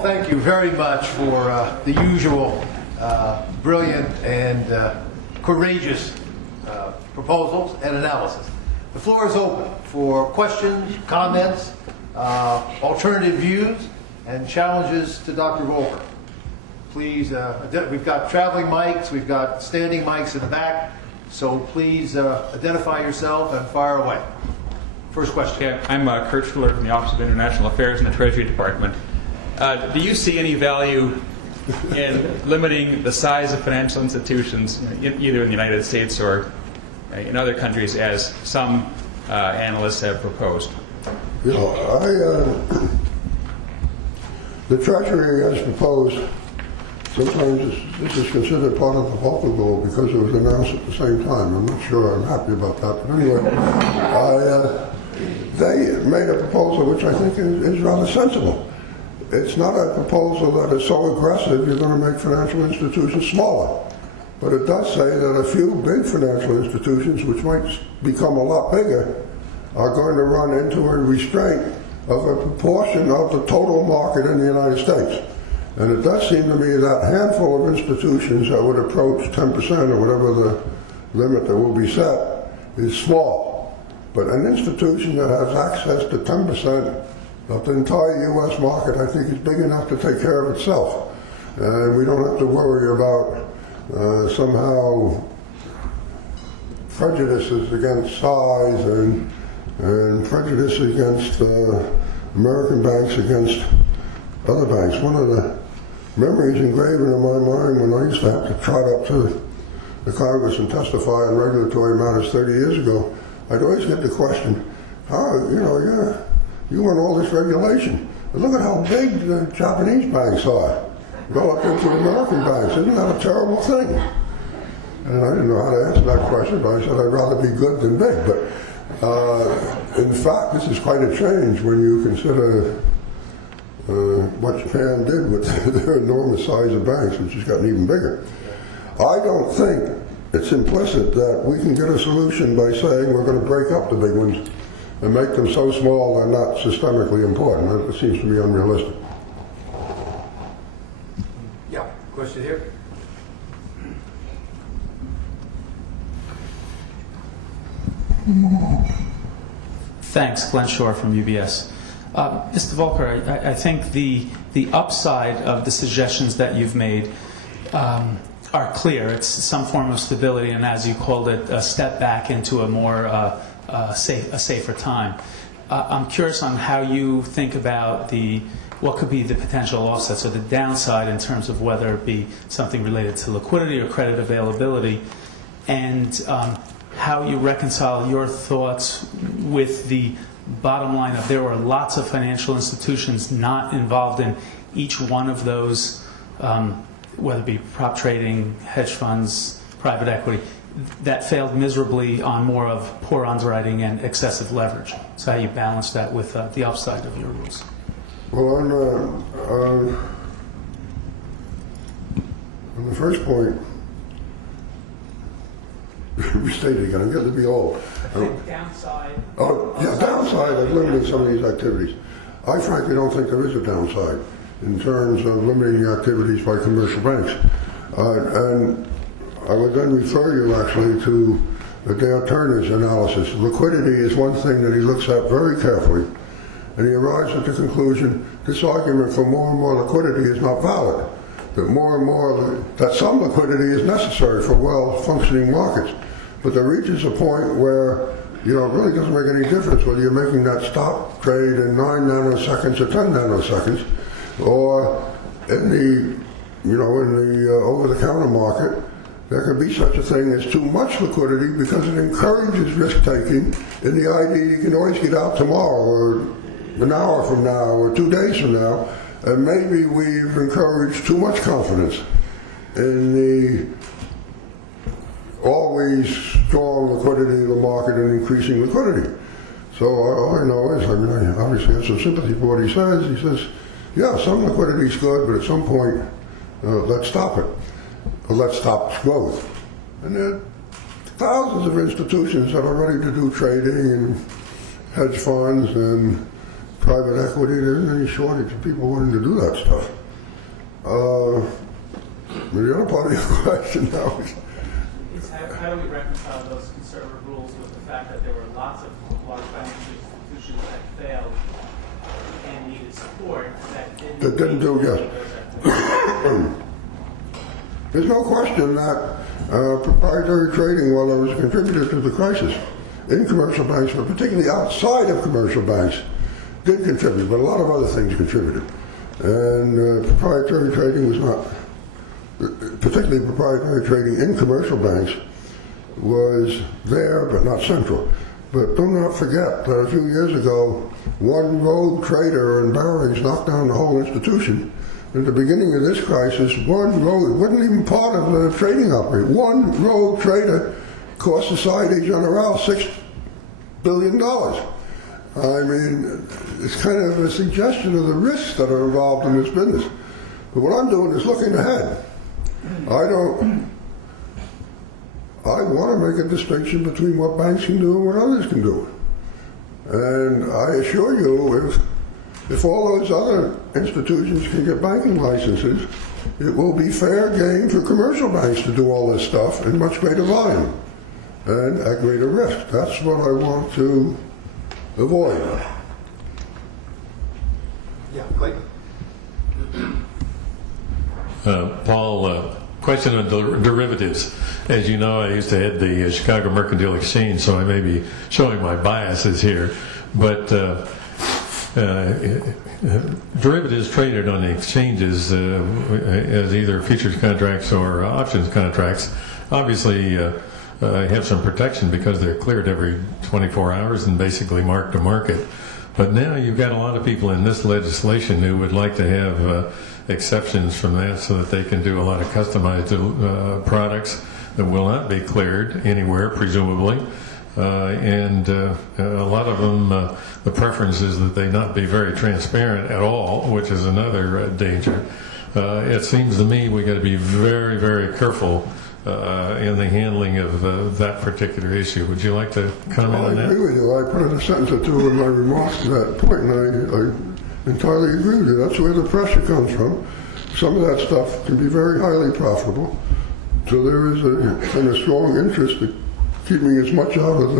Paul, thank you very much for the usual brilliant and courageous proposals and analysis. The floor is open for questions, comments, alternative views, and challenges to Dr. Volcker. Please, we've got traveling mics, we've got standing mics in the back, so please identify yourself and fire away. First question. Yeah, I'm Kurt Schuler from the Office of International Affairs in the Treasury Department. Do you see any value in limiting the size of financial institutions, either in the United States or in other countries, as some analysts have proposed? You know, the Treasury has proposed, sometimes this is considered part of the Volcker goal because it was announced at the same time. I'm not sure I'm happy about that, but anyway, they made a proposal which I think is rather sensible. It's not a proposal that is so aggressive you're going to make financial institutions smaller. But it does say that a few big financial institutions, which might become a lot bigger, are going to run into a restraint of a proportion of the total market in the United States. And it does seem to me that handful of institutions that would approach 10% or whatever the limit that will be set is small. But an institution that has access to 10% of the entire U.S. market, I think, is big enough to take care of itself. And we don't have to worry about somehow prejudices against size and prejudice against American banks against other banks. One of the memories engraven in my mind when I used to have to trot up to the Congress and testify on regulatory matters 30 years ago, I'd always get the question, you want all this regulation. But look at how big the Japanese banks are relative to the American banks. Isn't that a terrible thing? And I didn't know how to answer that question, but I said I'd rather be good than big. But in fact, this is quite a change when you consider what Japan did with their enormous size of banks, which has gotten even bigger. I don't think it's implicit that we can get a solution by saying we're going to break up the big ones and make them so small they're not systemically important. That seems to be unrealistic. Yeah, question here. Thanks, Glenn Shore from UBS. Mr. Volcker, I think the upside of the suggestions that you've made are clear. It's some form of stability, and as you called it, a step back into a more a safer time. I'm curious on how you think about what could be the potential offsets or the downside in terms of whether it be something related to liquidity or credit availability, and how you reconcile your thoughts with the bottom line of there were lots of financial institutions not involved in each one of those, whether it be prop trading, hedge funds, private equity, that failed miserably on more of poor underwriting and excessive leverage. So how you balance that with the upside of your rules? Well, on the first point, restate it again. I'm getting to be old. Downside. Oh, yeah, downside of limiting some of these activities. I frankly don't think there is a downside in terms of limiting activities by commercial banks. And I would then refer you actually to Dale Turner's analysis. Liquidity is one thing that he looks at very carefully, and he arrives at the conclusion this argument for more and more liquidity is not valid. That some liquidity is necessary for well-functioning markets. But there reaches a point where it really doesn't make any difference whether you're making that stock trade in 9 nanoseconds or 10 nanoseconds, or in the over-the-counter market. There can be such a thing as too much liquidity because it encourages risk-taking in the idea you can always get out tomorrow or an hour from now or 2 days from now, and maybe we've encouraged too much confidence in the always strong liquidity of the market and increasing liquidity. So all I know is, I obviously have some sympathy for what he says. He says, yeah, some liquidity is good, but at some point, let's stop it. Or let's stop growth. And there are thousands of institutions that are ready to do trading and hedge funds and private equity, there isn't any shortage of people wanting to do that stuff. The other part of your question now is, How do we reconcile those conservative rules with the fact that there were lots of large financial institutions that failed and needed support that didn't do, yes. There's no question that proprietary trading, while it was a contributor to the crisis in commercial banks, but particularly outside of commercial banks, did contribute, but a lot of other things contributed. And proprietary trading was not, particularly proprietary trading in commercial banks, was there but not central. But do not forget that a few years ago, one rogue trader in Barings knocked down the whole institution. At the beginning of this crisis, one rogue, it wasn't even part of the trading operation, one rogue trader cost Societe Generale $6 billion. I mean, it's kind of a suggestion of the risks that are involved in this business. But what I'm doing is looking ahead. I want to make a distinction between what banks can do and what others can do. And I assure you, if all those other institutions can get banking licenses, it will be fair game for commercial banks to do all this stuff in much greater volume and at greater risk. That's what I want to avoid. Yeah, Clayton. Paul, question on derivatives. As you know, I used to head the Chicago Mercantile Exchange, so I may be showing my biases here. But derivatives traded on the exchanges as either futures contracts or options contracts obviously have some protection because they're cleared every 24 hours and basically mark to market. But now you've got a lot of people in this legislation who would like to have exceptions from that so that they can do a lot of customized products that will not be cleared anywhere, presumably. And a lot of them, the preference is that they not be very transparent at all, which is another danger. It seems to me we got to be very, very careful in the handling of that particular issue. Would you like to comment on that? I agree with you. I put in a sentence or two in my remarks to that point, and I entirely agree with you. That's where the pressure comes from. Some of that stuff can be very highly profitable. So there is a strong interest in keeping as much out of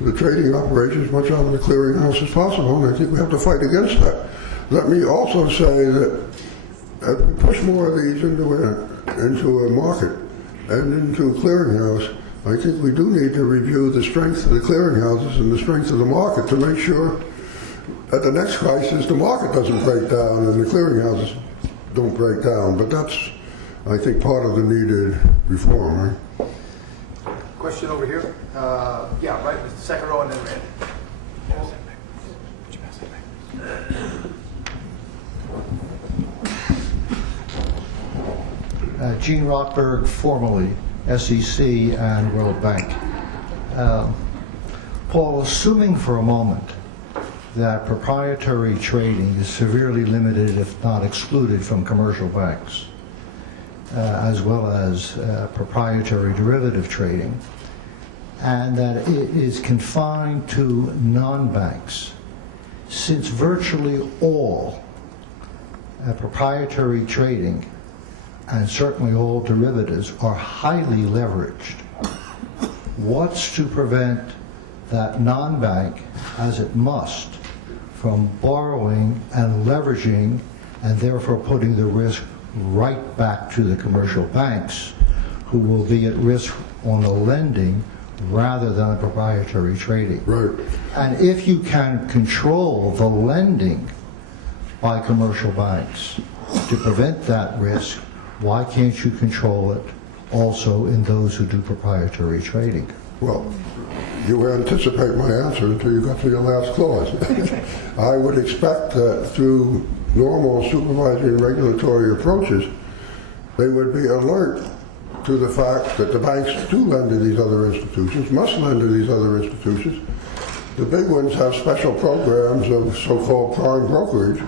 the trading operations, as much out of the clearinghouse as possible, and I think we have to fight against that. Let me also say that as we push more of these into a market and into a clearinghouse, I think we do need to review the strength of the clearinghouses and the strength of the market to make sure at the next crisis the market doesn't break down and the clearinghouses don't break down. But that's, I think, part of the needed reform, right? Question over here. Yeah, right, the second row and then Randy. Gene Rothberg, formerly SEC and World Bank. Paul, assuming for a moment that proprietary trading is severely limited, if not excluded, from commercial banks, as well as proprietary derivative trading, and that it is confined to non-banks, since virtually all proprietary trading and certainly all derivatives are highly leveraged, what's to prevent that non-bank, as it must, from borrowing and leveraging and therefore putting the risk right back to the commercial banks, who will be at risk on the lending rather than the proprietary trading? Right. And if you can control the lending by commercial banks to prevent that risk, why can't you control it also in those who do proprietary trading? Well, you anticipate my answer until you got to your last clause. I would expect that through normal supervisory and regulatory approaches, they would be alert to the fact that the banks do lend to these other institutions, must lend to these other institutions. The big ones have special programs of so-called prime brokerage,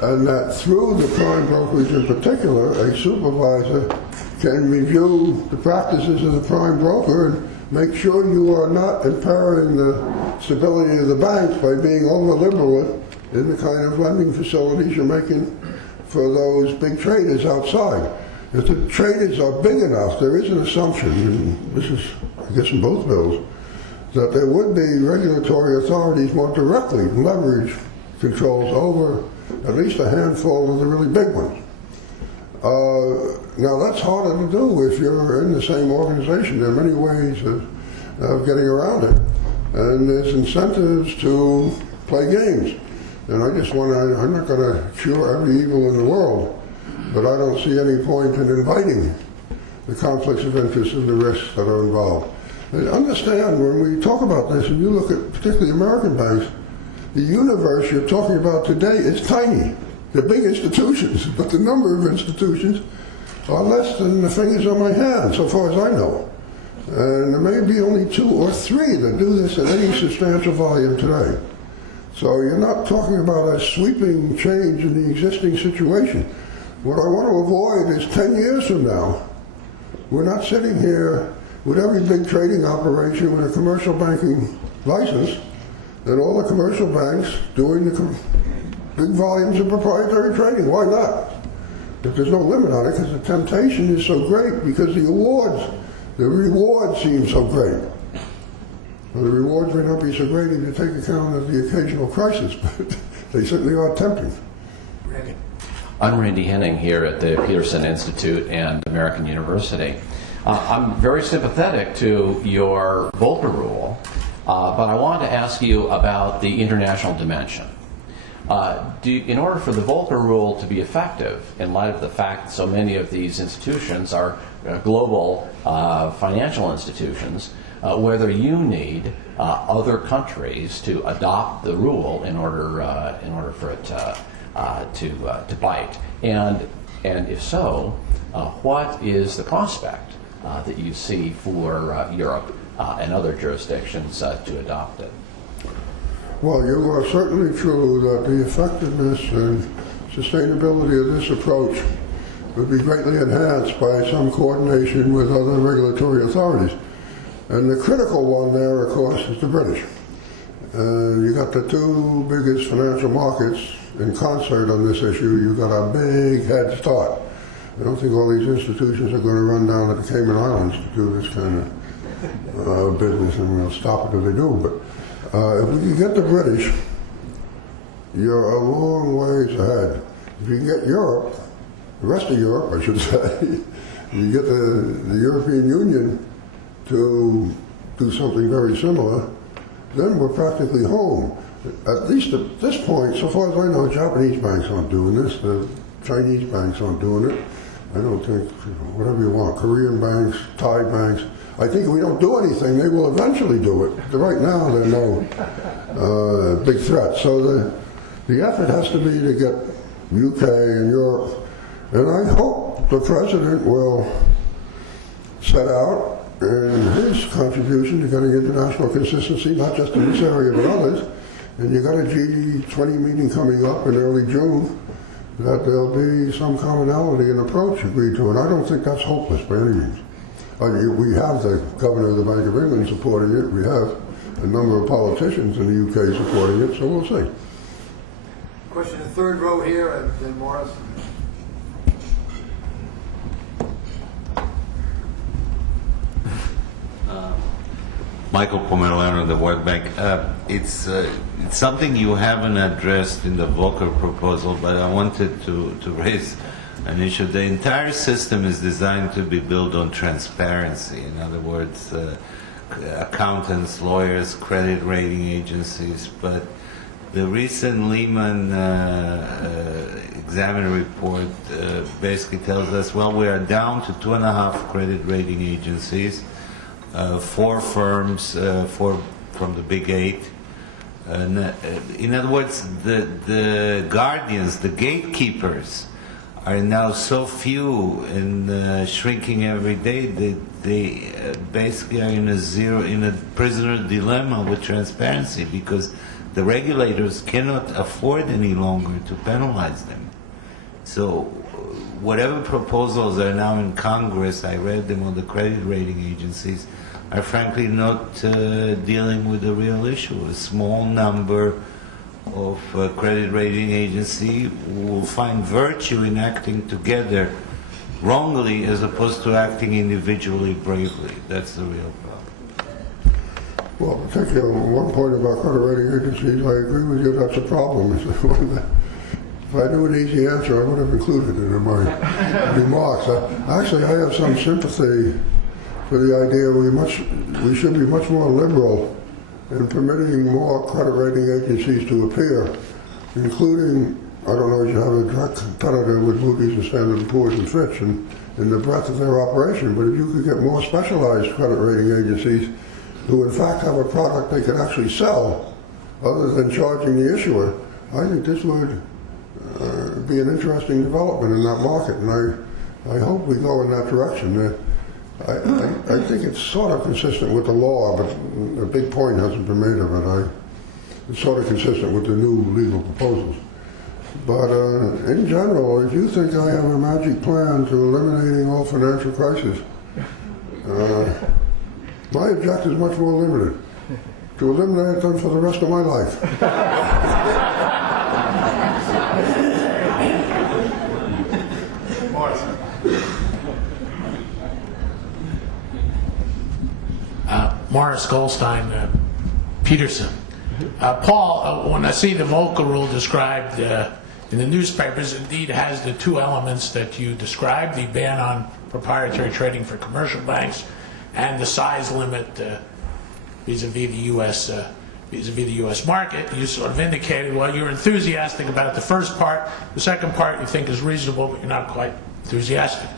and that through the prime brokerage in particular, a supervisor can review the practices of the prime broker and make sure you are not impairing the stability of the banks by being over-liberal in the kind of lending facilities you're making for those big traders outside. If the traders are big enough, there is an assumption, and this is, I guess, in both bills, that there would be regulatory authorities more directly leverage controls over at least a handful of the really big ones. Now that's harder to do if you're in the same organization. There are many ways of getting around it. And there's incentives to play games. And I just want to, I'm not going to cure every evil in the world, but I don't see any point in inviting the conflicts of interest and the risks that are involved. And understand, when we talk about this, and you look at particularly American banks, the universe you're talking about today is tiny. They're big institutions, but the number of institutions are less than the fingers on my hand, so far as I know. And there may be only 2 or 3 that do this in any substantial volume today. So you're not talking about a sweeping change in the existing situation. What I want to avoid is 10 years from now, we're not sitting here with every big trading operation with a commercial banking license, and all the commercial banks doing the big volumes of proprietary trading. Why not? If there's no limit on it, because the temptation is so great, because the rewards seem so great. Well, the rewards may not be so great if you take account of the occasional crisis, but they certainly are tempting. Randy. I'm Randy Henning here at the Peterson Institute and American University. I'm very sympathetic to your Volcker rule, but I wanted to ask you about the international dimension. In order for the Volcker rule to be effective, in light of the fact that so many of these institutions are global financial institutions, whether you need other countries to adopt the rule in order for it to bite, and if so, what is the prospect that you see for Europe and other jurisdictions to adopt it? Well, you are certainly true that the effectiveness and sustainability of this approach would be greatly enhanced by some coordination with other regulatory authorities. And the critical one there, of course, is the British. You got the 2 biggest financial markets in concert on this issue. You got a big head start. I don't think all these institutions are going to run down to the Cayman Islands to do this kind of business, and we'll stop it if they do. But if we can get the British, you're a long ways ahead. If you can get Europe, the rest of Europe, I should say, you get the European Union to do something very similar, then we're practically home. At least at this point, so far as I know, Japanese banks aren't doing this. The Chinese banks aren't doing it. I don't think, whatever you want, Korean banks, Thai banks. I think if we don't do anything, they will eventually do it. Right now, they're no big threat. So the effort has to be to get UK and Europe, and I hope the president will set out in his contribution to getting international consistency, not just in this area but others. And you got a G20 meeting coming up in early June, that there'll be some commonality and approach agreed to, and I don't think that's hopeless by any means. We have the governor of the Bank of England supporting it. We have a number of politicians in the UK supporting it, so we'll see. Question in the 3rd row here, and then Morris. Michael Pomerano, the World Bank. It's something you haven't addressed in the Volcker proposal, but I wanted to raise an issue. The entire system is designed to be built on transparency. In other words, accountants, lawyers, credit rating agencies. But the recent Lehman Examiner report basically tells us, well, we are down to 2.5 credit rating agencies, 4 firms, 4 from the big 8. In other words, the guardians, the gatekeepers, are now so few and shrinking every day that they basically are in a prisoner dilemma with transparency, because the regulators cannot afford any longer to penalize them. So whatever proposals are now in Congress, I read them on the credit rating agencies, are frankly not dealing with the real issue. A small number of credit rating agency will find virtue in acting together wrongly as opposed to acting individually bravely. That's the real problem. Well, particularly on one point about credit rating agencies, I agree with you, that's a problem. If I knew an easy answer, I would have included it in my remarks. Actually, I have some sympathy for the idea we should be much more liberal in permitting more credit rating agencies to appear, including, I don't know if you have a direct competitor with Moody's and Standard & Poor's and Fitch in the breadth of their operation, but if you could get more specialized credit rating agencies who in fact have a product they could actually sell other than charging the issuer, I think this would be an interesting development in that market, and I hope we go in that direction. I think it's sort of consistent with the law, but a big point hasn't been made of it. It's sort of consistent with the new legal proposals. But in general, if you think I have a magic plan to eliminating all financial crises, my objective is much more limited. To eliminate them for the rest of my life. Morris Goldstein, Peterson. Paul, when I see the Volcker rule described in the newspapers, indeed has the two elements that you described, the ban on proprietary trading for commercial banks and the size limit vis-a-vis the U.S. market. You sort of indicated, well, you're enthusiastic about the first part. The second part you think is reasonable, but you're not quite enthusiastic.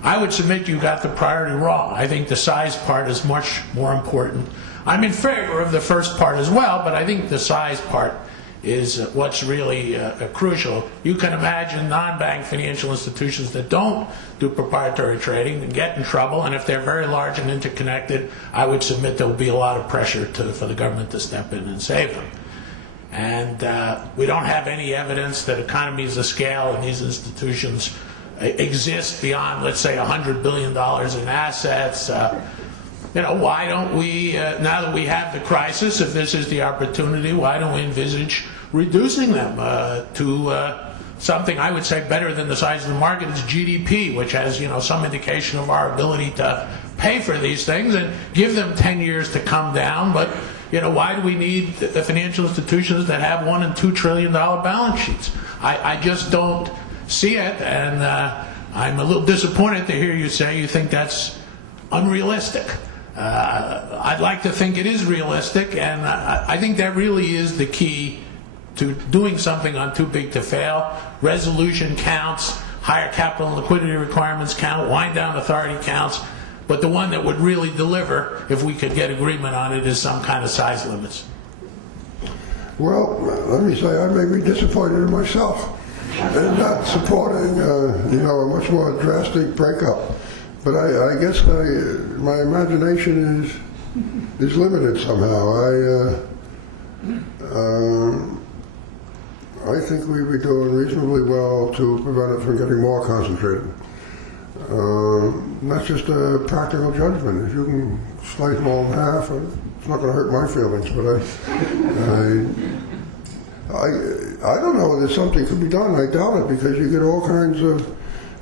I would submit you got the priority wrong. I think the size part is much more important. I'm in favor of the first part as well, but I think the size part is what's really crucial. You can imagine non-bank financial institutions that don't do proprietary trading and get in trouble, and if they're very large and interconnected, I would submit there will be a lot of pressure for the government to step in and save them. And we don't have any evidence that economies of scale in these institutions exist beyond, let's say, $100 billion in assets. Why don't we, now that we have the crisis, if this is the opportunity, why don't we envisage reducing them to something I would say better than the size of the market is GDP, which has, some indication of our ability to pay for these things, and give them 10 years to come down. But, why do we need financial institutions that have $1 and $2 trillion balance sheets? I just don't see it, and I'm a little disappointed to hear you say you think that's unrealistic. I'd like to think it is realistic, and I think that really is the key to doing something on too big to fail. Resolution counts, higher capital and liquidity requirements count, wind down authority counts, but the one that would really deliver, if we could get agreement on it, is some kind of size limits. Well, let me say I may be disappointed in myself in not supporting, a much more drastic breakup. But I guess my imagination is limited somehow. I think we'd be doing reasonably well to prevent it from getting more concentrated. That's just a practical judgment. If you can slice them all in half, it's not going to hurt my feelings. But I don't know whether something could be done. I doubt it, because you get all kinds of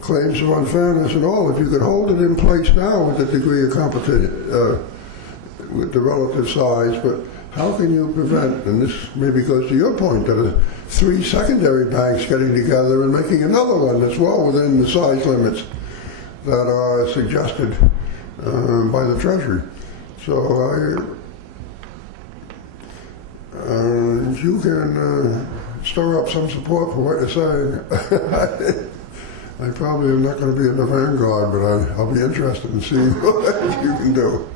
claims of unfairness and all. If you could hold it in place now with the degree of competition, with the relative size, but how can you prevent, and this maybe goes to your point, that 3 secondary banks getting together and making another one that's well within the size limits that are suggested by the Treasury. So you can stir up some support for what you're saying. I probably am not going to be in the vanguard, but I'll be interested in seeing what you can do.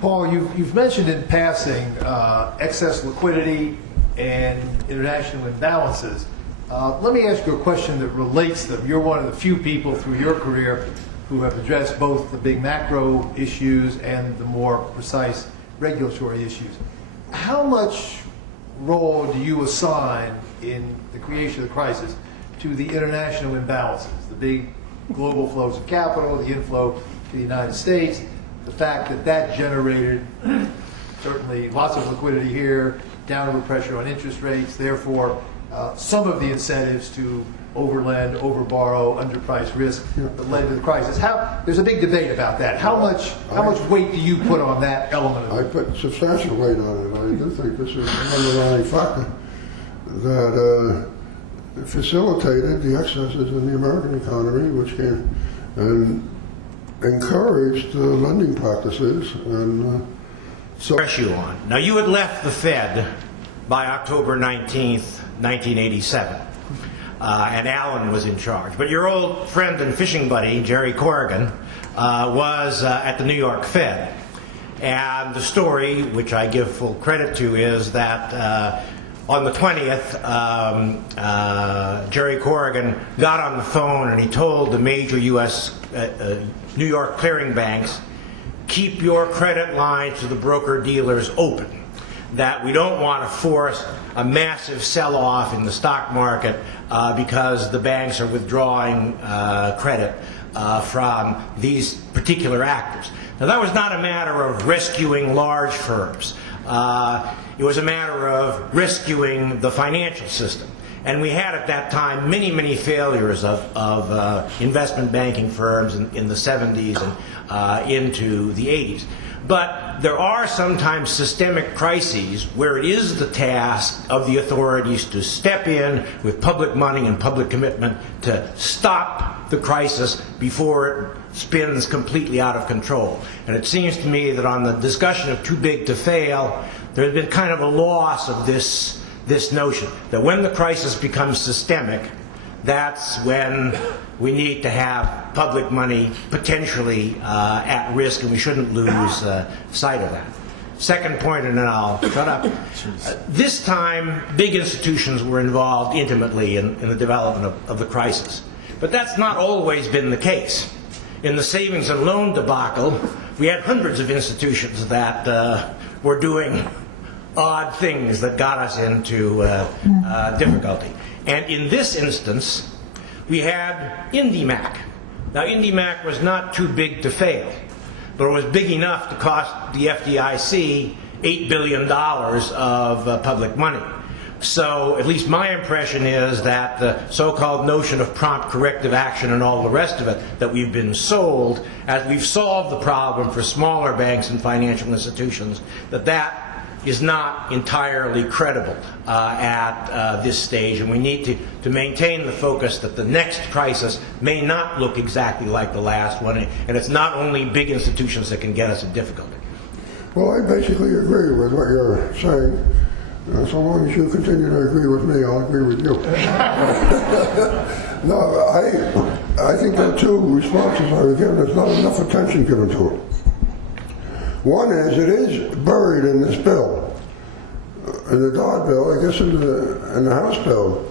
Paul, you've mentioned in passing excess liquidity and international imbalances. Let me ask you a question that relates to them. You're one of the few people through your career who have addressed both the big macro issues and the more precise regulatory issues. How much role do you assign in the creation of the crisis to the international imbalances, the big global flows of capital, the inflow to the United States? the fact that that generated certainly lots of liquidity here, downward pressure on interest rates, therefore some of the incentives to overlend, overborrow, underprice risk that led to the crisis. There's a big debate about that. How much weight do you put on that element of it? I put substantial weight on it. I do think this is an underlying factor that facilitated the excesses in the American economy, which came and encouraged lending practices. And so press you on. Now, you had left the Fed by October 19th, 1987, and Allen was in charge. But your old friend and fishing buddy, Jerry Corrigan, was at the New York Fed. And the story, which I give full credit to, is that on the 20th, Jerry Corrigan got on the phone and he told the major U.S. New York clearing banks, keep your credit lines to the broker-dealers open, that we don't want to force a massive sell-off in the stock market because the banks are withdrawing credit from these particular actors. Now, that was not a matter of rescuing large firms. It was a matter of rescuing the financial system. And we had at that time many, many failures of investment banking firms in the 70s and into the 80s. But there are sometimes systemic crises where it is the task of the authorities to step in with public money and public commitment to stop the crisis before it spins completely out of control. And it seems to me that on the discussion of too big to fail, there has been kind of a loss of this notion that when the crisis becomes systemic, that's when we need to have public money potentially at risk, and we shouldn't lose sight of that. Second point, and then I'll shut up. This time, big institutions were involved intimately in the development of the crisis. But that's not always been the case. In the savings and loan debacle, we had hundreds of institutions that were doing odd things that got us into difficulty. And in this instance, we had IndyMac. Now, IndyMac was not too big to fail, but it was big enough to cost the FDIC $8 billion of public money. So at least my impression is that the so-called notion of prompt corrective action and all the rest of it that we've been sold as we've solved the problem for smaller banks and financial institutions, that is not entirely credible at this stage, and we need to maintain the focus that the next crisis may not look exactly like the last one, and it's not only big institutions that can get us in difficulty. Well, I basically agree with what you're saying. So long as you continue to agree with me, I'll agree with you. No, I think there are two responses I would give. There's not enough attention given to it. One is, it is buried in this bill, in the Dodd bill, I guess in the House bill,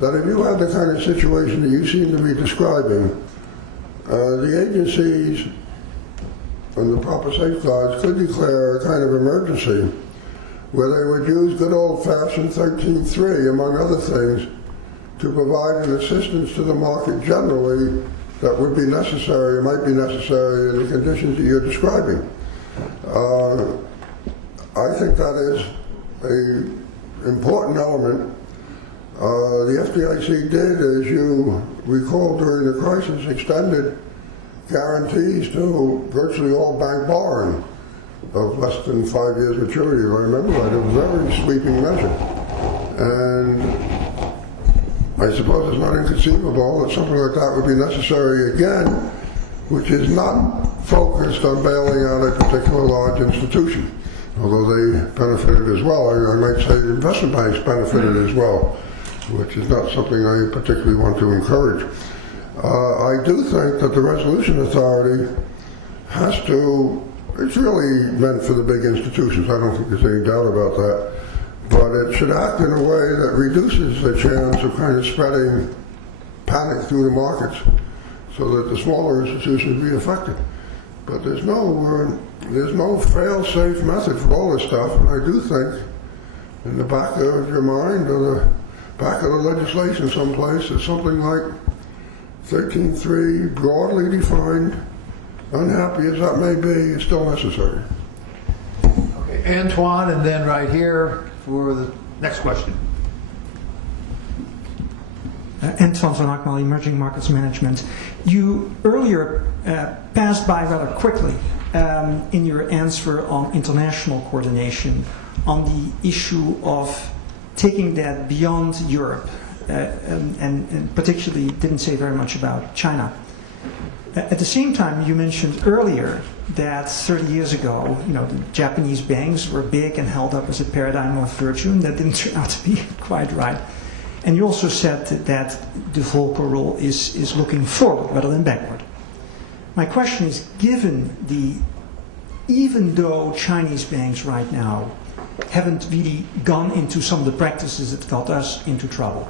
that if you have the kind of situation that you seem to be describing, the agencies and the proper safeguards could declare a kind of emergency where they would use good old-fashioned 13.3, among other things, to provide an assistance to the market generally that would be necessary, or might be necessary in the conditions that you're describing. I think that is an important element. The FDIC did, as you recall during the crisis, extended guarantees to virtually all bank borrowing of less than 5 years maturity, if I remember right. It was a very sweeping measure. And I suppose it's not inconceivable that something like that would be necessary again, which is not focused on bailing out a particular large institution, although they benefited as well. I might say the investment banks benefited as well, which is not something I particularly want to encourage. I do think that the resolution authority has to, it's really meant for the big institutions, I don't think there's any doubt about that, but it should act in a way that reduces the chance of kind of spreading panic through the markets so that the smaller institutions be affected. But there's no fail-safe method for all this stuff, and I do think in the back of your mind or the back of the legislation someplace is something like 13.3 broadly defined unhappy as that may be, it's still necessary. Okay, Antoine, and then right here for the next question. Antoine van Akmal, Emerging Markets Management. You earlier passed by rather quickly in your answer on international coordination on the issue of taking that beyond Europe, and particularly didn't say very much about China. At the same time, you mentioned earlier that 30 years ago, the Japanese banks were big and held up as a paradigm of virtue, and that didn't turn out to be quite right. And you also said that the Volcker rule is looking forward rather than backward. My question is, even though Chinese banks right now haven't really gone into some of the practices that got us into trouble,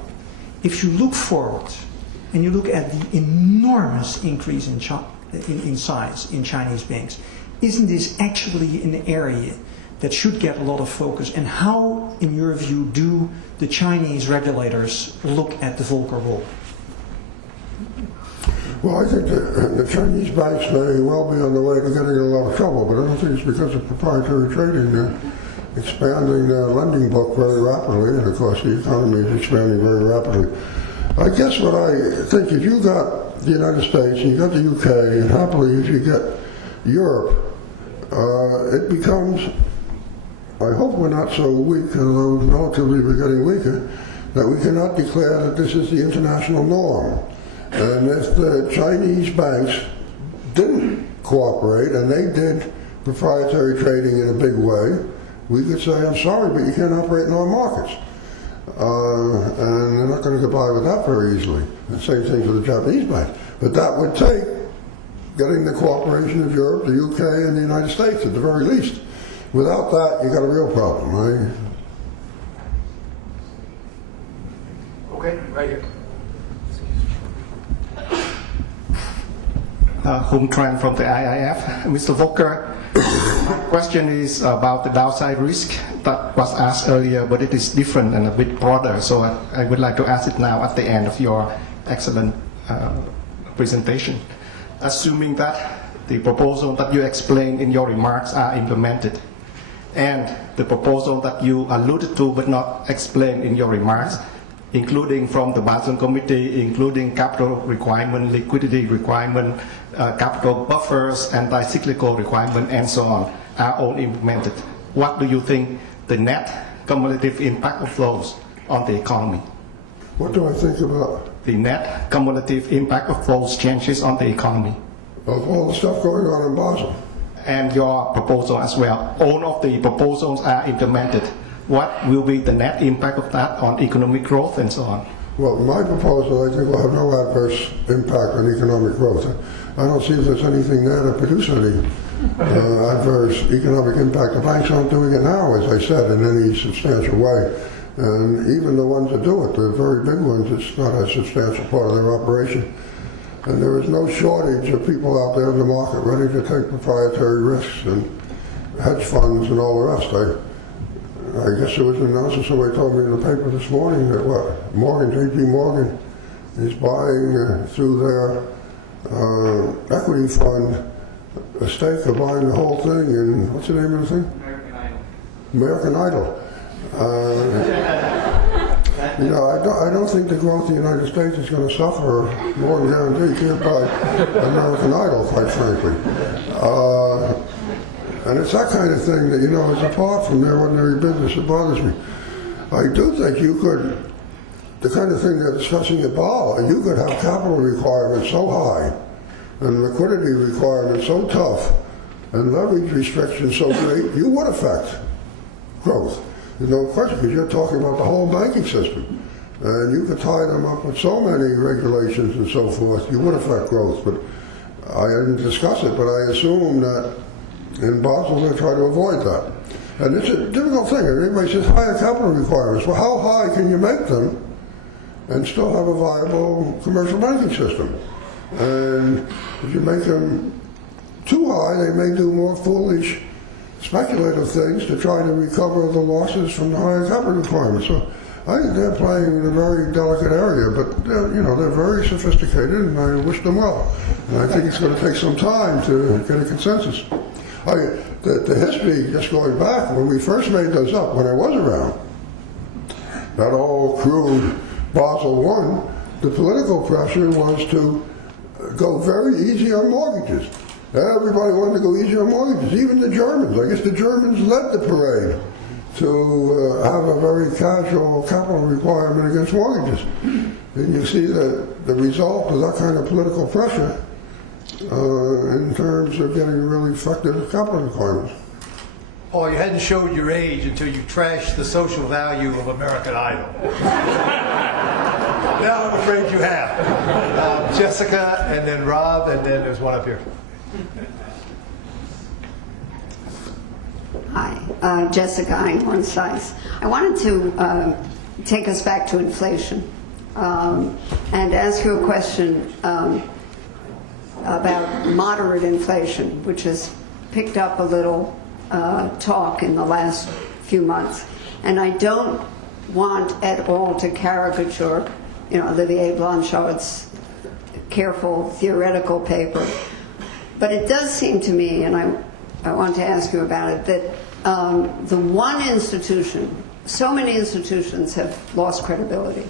if you look forward and you look at the enormous increase in size in Chinese banks, isn't this actually an area that should get a lot of focus? And how, in your view, do the Chinese regulators look at the Volcker rule? Well, I think the Chinese banks may well be on the way to getting in a lot of trouble, but I don't think it's because of proprietary trading. They're expanding their lending book very rapidly, and of course the economy is expanding very rapidly. I guess what I think, if you got the United States and you got the UK, and happily if you get Europe, it becomes, I hope we're not so weak, although relatively we're getting weaker, that we cannot declare that this is the international norm. And if the Chinese banks didn't cooperate and they did proprietary trading in a big way, we could say, I'm sorry, but you can't operate in our markets. And they're not going to get by with that very easily. The same thing for the Japanese banks. But that would take getting the cooperation of Europe, the UK, and the United States at the very least. Without that, you got a real problem, right? Okay, right here. Hung Tran from the IIF. Mr. Volcker, my question is about the downside risk that was asked earlier, but it is different and a bit broader. So I would like to ask it now at the end of your excellent presentation. Assuming that the proposal that you explained in your remarks are implemented, and the proposal that you alluded to but not explained in your remarks, including from the Basel Committee, including capital requirement, liquidity requirement, capital buffers, anti-cyclical requirement, and so on, are all implemented. What do you think the net cumulative impact of those on the economy? What do I think about? The net cumulative impact of those changes on the economy. Of all the stuff going on in Basel. And your proposal as well. All of the proposals are implemented. What will be the net impact of that on economic growth and so on? Well, my proposal, I think, will have no adverse impact on economic growth. I don't see if there's anything there to produce any adverse economic impact. The banks aren't doing it now, as I said, in any substantial way. And even the ones that do it, the very big ones, it's not a substantial part of their operation. And there is no shortage of people out there in the market ready to take proprietary risks and hedge funds and all the rest. I guess there was an announcement, somebody told me in the paper this morning that JP Morgan is buying through their equity fund a stake of buying the whole thing in, what's the name of the thing? American Idol. I don't think the growth of the United States is going to suffer more than guaranteed here by American Idol, quite frankly. And it's that kind of thing that, is apart from their ordinary business that bothers me. I do think you could, the kind of thing they're discussing at Basel, you could have capital requirements so high and liquidity requirements so tough and leverage restrictions so great, you would affect growth. There's no question, because you're talking about the whole banking system. And you could tie them up with so many regulations and so forth, you would affect growth. But I didn't discuss it, but I assume that in Basel they try to avoid that. And it's a difficult thing. Everybody says higher capital requirements. Well, how high can you make them and still have a viable commercial banking system? And if you make them too high, they may do more foolish speculative things to try to recover the losses from the higher capital requirements. So I think they're playing in a very delicate area, but they're very sophisticated, and I wish them well. And I think it's going to take some time to get a consensus. The history, just going back, when we first made those up, when I was around, that all crude Basel I, the political pressure was to go very easy on mortgages. Everybody wanted to go easy on mortgages, even the Germans. I guess the Germans led the parade to have a very casual capital requirement against mortgages. And you see the result of that kind of political pressure in terms of getting really effective capital requirements. Paul, you hadn't showed your age until you trashed the social value of American Idol. Now I'm afraid you have. Jessica, and then Rob, and then there's one up here. Hi, Jessica Einhorn Sykes. I wanted to take us back to inflation and ask you a question about moderate inflation, which has picked up a little talk in the last few months. And I don't want at all to caricature, Olivier Blanchard's careful theoretical paper. But it does seem to me, and I want to ask you about it, that the one institution, so many institutions have lost credibility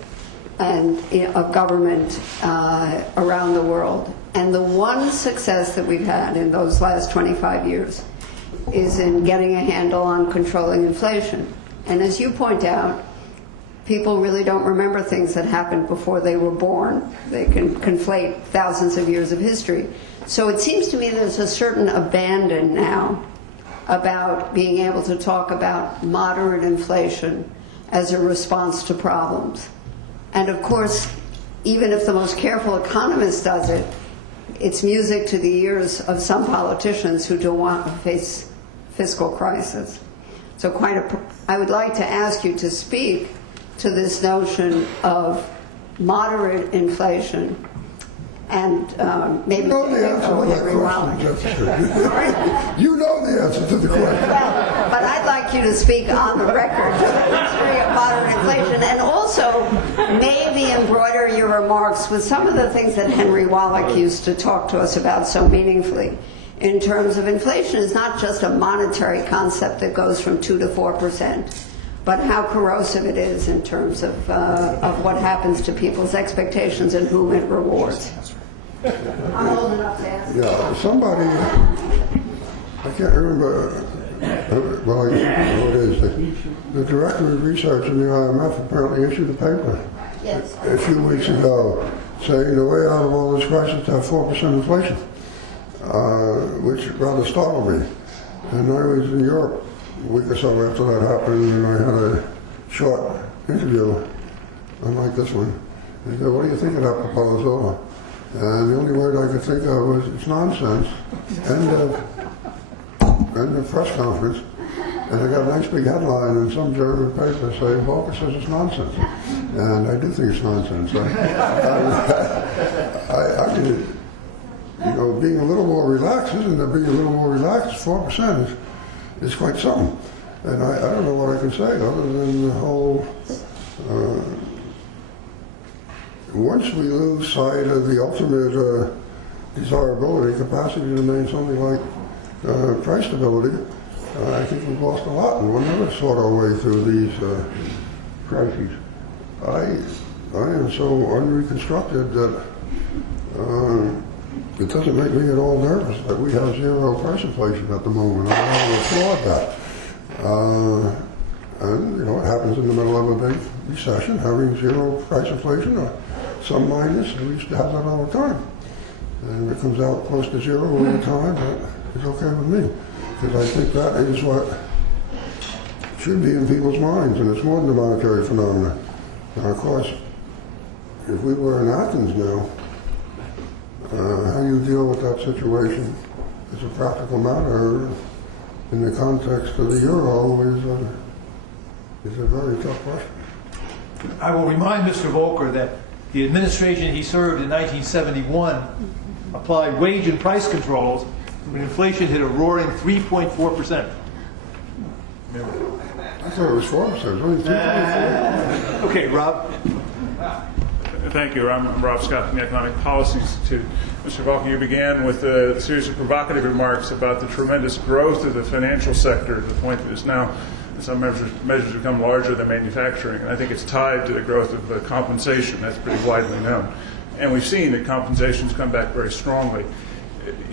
and of government around the world. And the one success that we've had in those last 25 years is in getting a handle on controlling inflation. And as you point out, people really don't remember things that happened before they were born. They can conflate thousands of years of history. So it seems to me there's a certain abandon now about being able to talk about moderate inflation as a response to problems. And of course, even if the most careful economist does it, it's music to the ears of some politicians who don't want to face fiscal crisis. So I would like to ask you to speak to this notion of moderate inflation and maybe... You know the answer to that question, You know the answer to the question. Well, but I'd like you to speak on the record to the history of moderate inflation, and also maybe embroider your remarks with some of the things that Henry Wallach used to talk to us about so meaningfully. In terms of inflation, is not just a monetary concept that goes from 2 to 4%, but how corrosive it is in terms of what happens to people's expectations and whom it rewards. I'm old enough to ask. Yeah, somebody, I can't remember, well, I know it is, the director of research in the IMF apparently issued a paper a few weeks ago saying the way out of all this crisis is to have 4% inflation, which rather startled me. And I was in Europe a week or so after that happened, and I had a short interview, unlike this one. They said, what do you think of that proposal? And the only word I could think of was, it's nonsense. End of press conference. And I got a nice big headline in some German paper saying, Volcker says it's nonsense. And I do think it's nonsense. I mean, being a little more relaxed, isn't it? Being a little more relaxed, 4% is quite something. And I don't know what I can say other than the whole... once we lose sight of the ultimate desirability, capacity to maintain something like price stability, I think we've lost a lot, and we'll never sort our way through these crises. I am so unreconstructed that it doesn't make me at all nervous that we have zero price inflation at the moment. I want to applaud that. And it happens in the middle of a big recession, having zero price inflation or some minus. We used to have that all the time. And if it comes out close to zero all the time, that is okay with me. Because I think that is what should be in people's minds, and it's more than a monetary phenomenon. Now, of course, if we were in Athens now, how you deal with that situation as a practical matter in the context of the euro is a very tough question. I will remind Mr. Volcker that the administration he served in 1971 applied wage and price controls when inflation hit a roaring 3.4%. I thought it was 4%. Only 3.4. Okay, Rob. Thank you. I'm Rob Scott from the Economic Policy Institute. Mr. Volcker, you began with a series of provocative remarks about the tremendous growth of the financial sector, to the point that it's now, in some measures become larger than manufacturing. And I think it's tied to the growth of compensation. That's pretty widely known. And we've seen that compensations come back very strongly.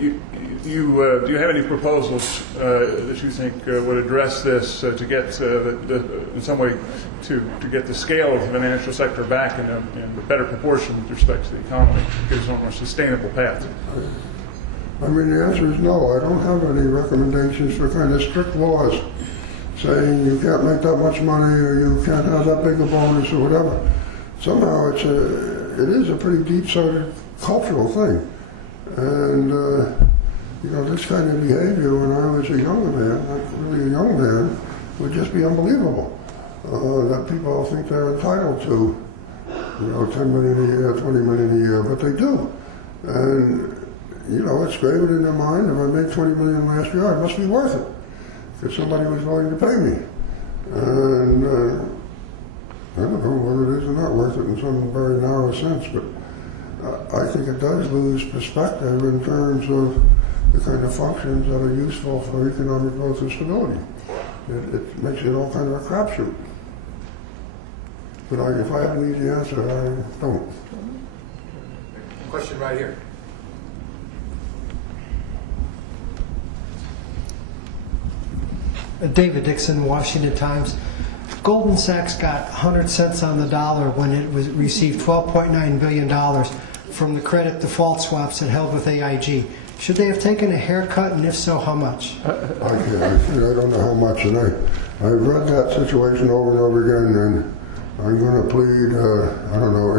Do you have any proposals that you think would address this to get in some way to get the scale of the financial sector back in a better proportion with respect to the economy, to get us on a more sustainable path? I mean, the answer is no. I don't have any recommendations for kind of strict laws saying you can't make that much money or you can't have that big a bonus or whatever. Somehow it is a pretty deep-seated cultural thing. And, this kind of behavior when I was a younger man, like really a young man, would just be unbelievable. That people think they're entitled to, 10 million a year, 20 million a year, but they do. And, it's graven in their mind, if I made 20 million last year, it must be worth it, because somebody was willing to pay me. And I don't know whether it is or not worth it in some very narrow sense, but I think it does lose perspective in terms of the kind of functions that are useful for economic growth and stability. It makes it all kind of a crapshoot. But if I have an easy answer, I don't. Question right here. David Dixon, Washington Times. Goldman Sachs got 100 cents on the dollar when it received $12.9 billion from the credit default swaps it held with AIG. Should they have taken a haircut, and if so, how much? I don't know how much, and I've read that situation over and over again, and I'm going to plead,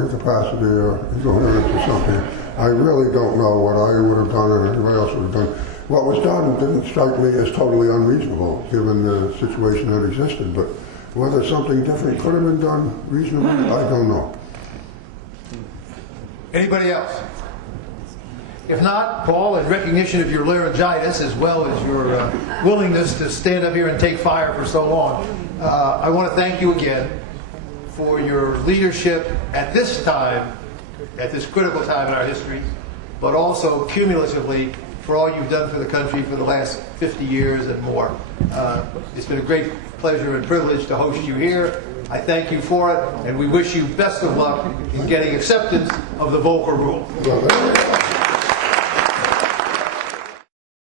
incapacity or ignorance or something. I really don't know what I would have done and anybody else would have done. What was done didn't strike me as totally unreasonable, given the situation that existed, but whether something different could have been done reasonably, I don't know. Anybody else? If not, Paul, in recognition of your laryngitis as well as your willingness to stand up here and take fire for so long, I want to thank you again for your leadership at this time, at this critical time in our history, but also cumulatively for all you've done for the country for the last 50 years and more. It's been a great pleasure and privilege to host you here. I thank you for it, and we wish you best of luck in getting acceptance of the Volcker Rule.